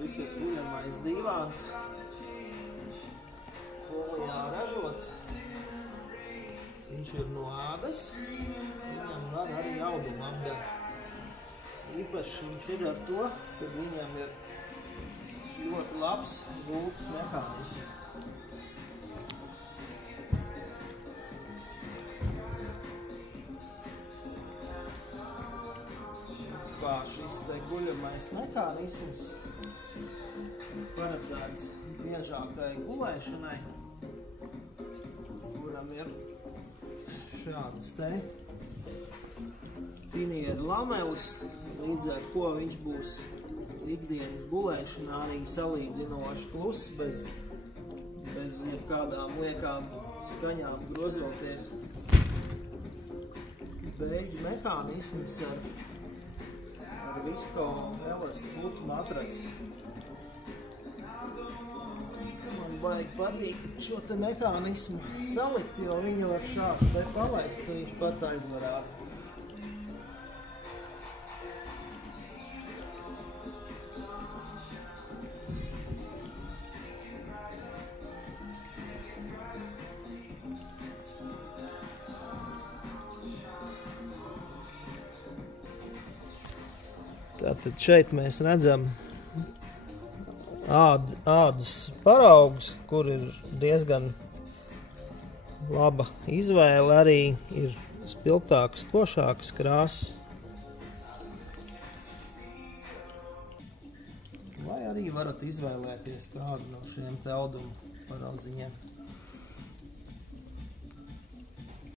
Šis ir guļamais divāns, Polijā ražots. Viņš ir no ādas, viņam var arī audumu apdara. Īpaši viņš ir ar to, ka viņam ir ļoti labs gultas mehānisms. Šis te guļamais mehānisms paredzēts biežākai gulēšanai, kuram ir šādas te finieru lamelis, līdz ar ko viņš būs ikdienas gulēšanā arī salīdzinoši kluss, bez jebkādām liekām skaņām grozoties. Beļģu mehānisms ar visko elastu putu matraci. Man vajag patīk šo te mehānismu salikt, jo viņu var šādi te palaist, ka viņš pats aizvarās. Tātad šeit mēs redzam ādas paraugus, kur ir diezgan laba izvēle, arī ir spilgtākas, košākas krāsas. Vai arī varat izvēlēties kādu no šiem te audumu paraudziņiem.